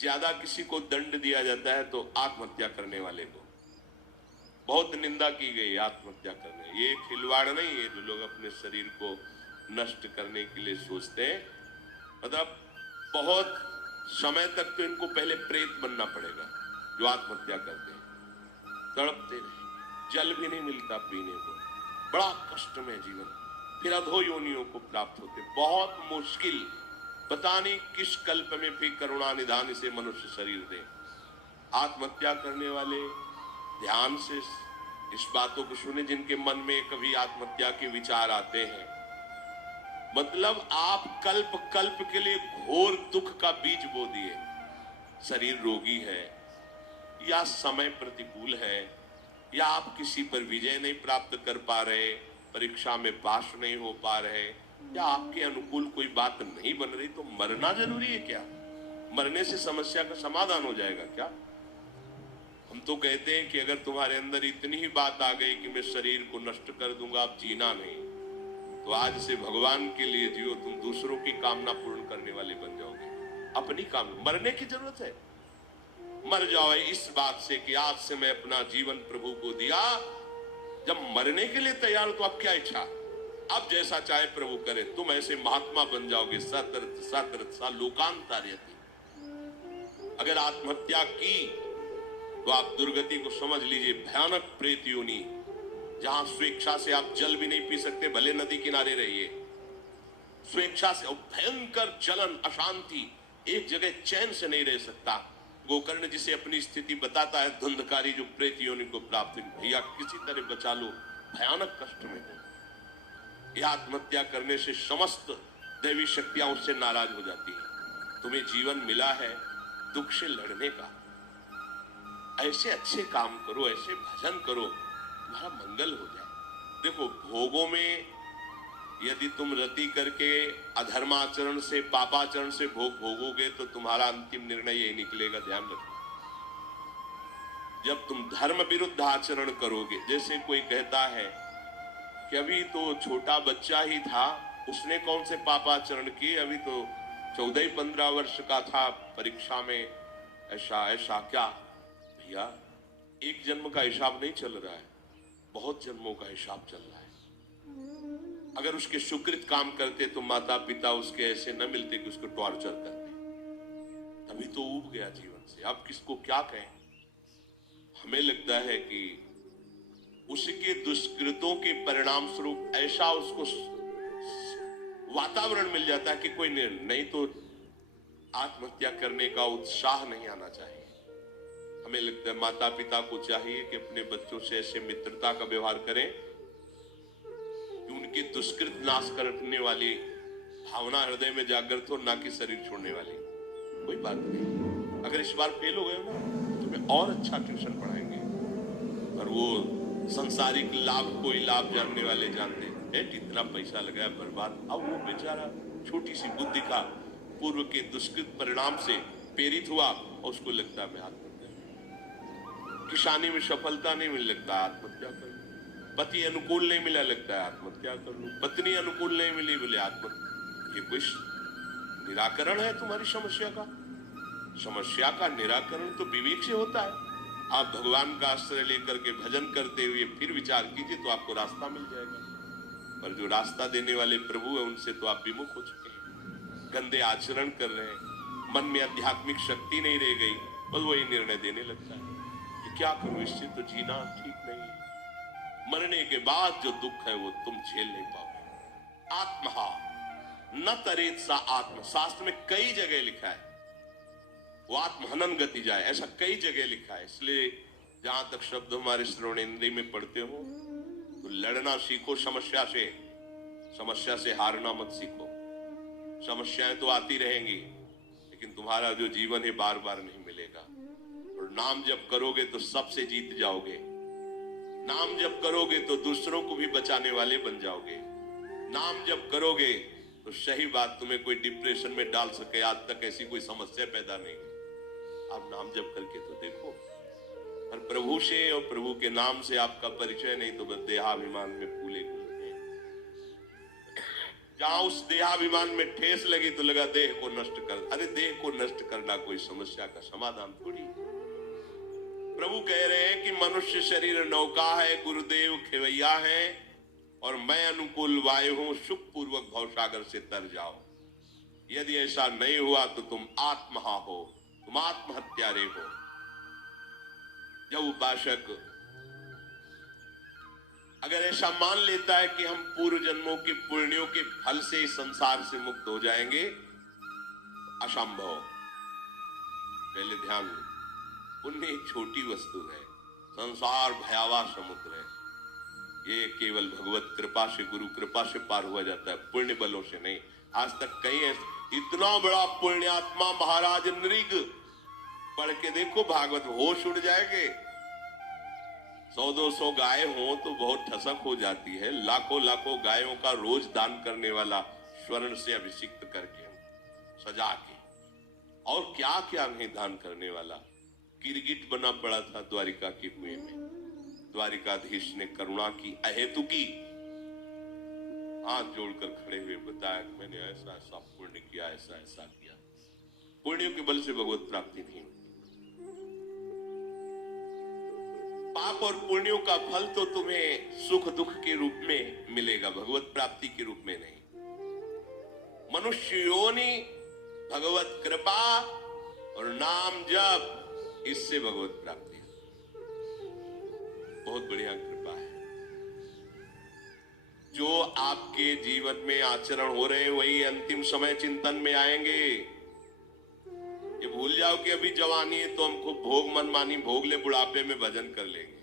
ज्यादा किसी को दंड दिया जाता है तो आत्महत्या करने वाले को बहुत निंदा की गई। आत्महत्या करने ये खिलवाड़ नहीं है जो लोग अपने शरीर को नष्ट करने के लिए सोचते हैं। मतलब बहुत समय तक तो इनको पहले प्रेत बनना पड़ेगा जो आत्महत्या करते हैं। तड़पते रहे, जल भी नहीं मिलता पीने को, बड़ा कष्ट में जीवन, फिर अधो योनियों को प्राप्त होते, बहुत मुश्किल। पता नहीं किस कल्प में भी करुणा निधान से मनुष्य शरीर दे। आत्महत्या करने वाले ध्यान से इस बातों को सुने जिनके मन में कभी आत्महत्या के विचार आते हैं। मतलब आप कल्प कल्प के लिए घोर दुख का बीज बो दिए। शरीर रोगी है या समय प्रतिकूल है या आप किसी पर विजय नहीं प्राप्त कर पा रहे, परीक्षा में पास नहीं हो पा रहे, या आपके अनुकूल कोई बात नहीं बन रही, तो मरना जरूरी है क्या? मरने से समस्या का समाधान हो जाएगा क्या? हम तो कहते हैं कि अगर तुम्हारे अंदर इतनी ही बात आ गई कि मैं शरीर को नष्ट कर दूंगा, अब जीना नहीं, तो आज से भगवान के लिए जियो, तुम दूसरों की कामना पूर्ण करने वाले बन जाओगे। अपनी कामना, मरने की जरूरत है, मर जाओ इस बात से कि आज से मैं अपना जीवन प्रभु को दिया। जब मरने के लिए तैयार हो तो अब क्या इच्छा, अब जैसा चाहे प्रभु करे, तुम ऐसे महात्मा बन जाओगे। सतर्थ सतर्थ सा लोकांतार्यति। अगर आत्महत्या की तो आप दुर्गति को समझ लीजिए, भयानक प्रेत योनि, जहां स्वेच्छा से आप जल भी नहीं पी सकते, भले नदी किनारे रहिए, स्वेच्छा से, भयंकर जलन, अशांति, एक जगह चैन से नहीं रह सकता। गोकर्ण जिसे अपनी स्थिति बताता है, धुंधकारी जो प्रेत योनि को प्राप्त हुई, भैया किसी तरह बचा लो, भयानक कष्ट में हो। यह आत्महत्या करने से समस्त दैवी शक्तियां उससे नाराज हो जाती है। तुम्हें जीवन मिला है दुख से लड़ने का, ऐसे अच्छे काम करो, ऐसे भजन करो, तुम्हारा मंगल हो जाए। देखो, भोगों में यदि तुम रति करके अधर्माचरण से, पापाचरण से भोग भोगोगे तो तुम्हारा अंतिम निर्णय यही निकलेगा, ध्यान रखो। जब तुम धर्म विरुद्ध आचरण करोगे, जैसे कोई कहता है कि अभी तो छोटा बच्चा ही था, उसने कौन से पापाचरण किए, अभी तो 14-15 वर्ष का था, परीक्षा में ऐसा ऐसा। क्या भैया, एक जन्म का हिसाब नहीं चल रहा है, बहुत जन्मों का हिसाब चल रहा है। अगर उसके सुकृत काम करते तो माता पिता उसके ऐसे न मिलते कि उसको टॉर्चर करते, तभी तो ऊब गया जीवन से। अब किसको क्या कहें? हमें लगता है कि उसके दुष्कृतों के परिणाम स्वरूप ऐसा उसको वातावरण मिल जाता है कि कोई नहीं तो आत्महत्या करने का उत्साह नहीं आना चाहिए। हमें लगता है माता पिता को चाहिए कि अपने बच्चों से ऐसे मित्रता का व्यवहार करें कि उनके दुष्कृत नाश करने वाली भावना हृदय में जागृत हो, ना कि शरीर छोड़ने वाली। कोई बात नहीं, अगर इस बार फेल हो गए हो ना, तुम्हें और अच्छा ट्यूशन पढ़ाएंगे। और वो संसारिक लाभ, कोई लाभ जानने वाले जानते हैं, इतना पैसा लगाया बर्बाद। अब वो बेचारा छोटी सी बुद्धि का पूर्व के दुष्कृत परिणाम से प्रेरित हुआ और उसको लगता है मैं आत्महत्या, किसानी में सफलता नहीं मिल, लगता है आत्महत्या कर लूं, पति अनुकूल नहीं मिला, लगता है आत्महत्या कर लूं, पत्नी अनुकूल नहीं मिली, बोले आत्महत्या। ये कुछ निराकरण है तुम्हारी समस्या का? समस्या का निराकरण तो विवेक से होता है। आप भगवान का आश्रय लेकर के भजन करते हुए फिर विचार कीजिए तो आपको रास्ता मिल जाएगा। पर जो रास्ता देने वाले प्रभु है उनसे तो आप विमुख हो चुके हैं, गंदे आचरण कर रहे हैं, मन में आध्यात्मिक शक्ति नहीं रह गई, बस वही निर्णय देने लगता है कि क्या करूं, इससे तो जीना ठीक नहीं है। मरने के बाद जो दुख है वो तुम झेल नहीं पाओगे। आत्महा न तरेत सा आत्म, शास्त्र में कई जगह लिखा है वो आत्महनन गति जाए, ऐसा कई जगह लिखा है। इसलिए जहां तक शब्द हमारे श्रवणेंद्रिय में पढ़ते हो तो लड़ना सीखो समस्या से, समस्या से हारना मत सीखो। समस्याएं तो आती रहेंगी लेकिन तुम्हारा जो जीवन है बार बार नहीं मिलेगा। और नाम जप करोगे तो सबसे जीत जाओगे, नाम जप करोगे तो दूसरों को भी बचाने वाले बन जाओगे, नाम जप करोगे तो सही बात तुम्हें कोई डिप्रेशन में डाल सके, आज तक ऐसी कोई समस्या पैदा नहीं। आप नाम जप करके तो देखो। और प्रभु से और प्रभु के नाम से आपका परिचय नहीं तो बस देहाभिमान में फूले जहां उस देहाभिमान में ठेस लगी तो लगा देह को नष्ट कर। अरे देह को नष्ट करना कोई समस्या का समाधान थोड़ी। प्रभु कह रहे हैं कि मनुष्य शरीर नौका है, गुरुदेव खेवैया है और मैं अनुकूल वायु हूं, सुख पूर्वक भवसागर से तर जाओ। यदि ऐसा नहीं हुआ तो तुम आत्महा हो, तुम आत्महत्यारे हो। जब उपासक अगर ऐसा मान लेता है कि हम पूर्व जन्मों के पुण्यों के फल से इस संसार से मुक्त हो जाएंगे, असंभव। पहले ध्यान, पुण्य एक छोटी वस्तु है, संसार भयावह समुद्र है। ये केवल भगवत कृपा से, गुरु कृपा से पार हुआ जाता है, पुण्य बलों से नहीं। आज तक कहीं इतना बड़ा पुण्यात्मा महाराज नृग, पढ़ के देखो भागवत, होश उड़ जाएंगे। 100-200 गाय हो तो बहुत ठसक हो जाती है, लाखों लाखों गायों का रोज दान करने वाला, स्वर्ण से अभिषिक्त करके सजा के, और क्या क्या नहीं दान करने वाला। गिरगिट बना पड़ा था द्वारिका के कुएं में। द्वारिकाधीश ने करुणा की, अहेतु की, हाथ जोड़कर खड़े हुए बताया कि मैंने ऐसा ऐसा पुण्य किया, ऐसा ऐसा किया। पुण्यों के बल से भगवत प्राप्ति नहीं होती। पाप और पुण्यों का फल तो तुम्हें सुख दुख के रूप में मिलेगा, भगवत प्राप्ति के रूप में नहीं। मनुष्य योनि, भगवत कृपा और नाम जप, इससे भगवत प्राप्ति। बहुत बढ़िया कृपा है। जो आपके जीवन में आचरण हो रहे हैं वही अंतिम समय चिंतन में आएंगे। ये भूल जाओ कि अभी जवानी है तो हमको भोग मनमानी भोग ले, बुढ़ापे में भजन कर लेंगे।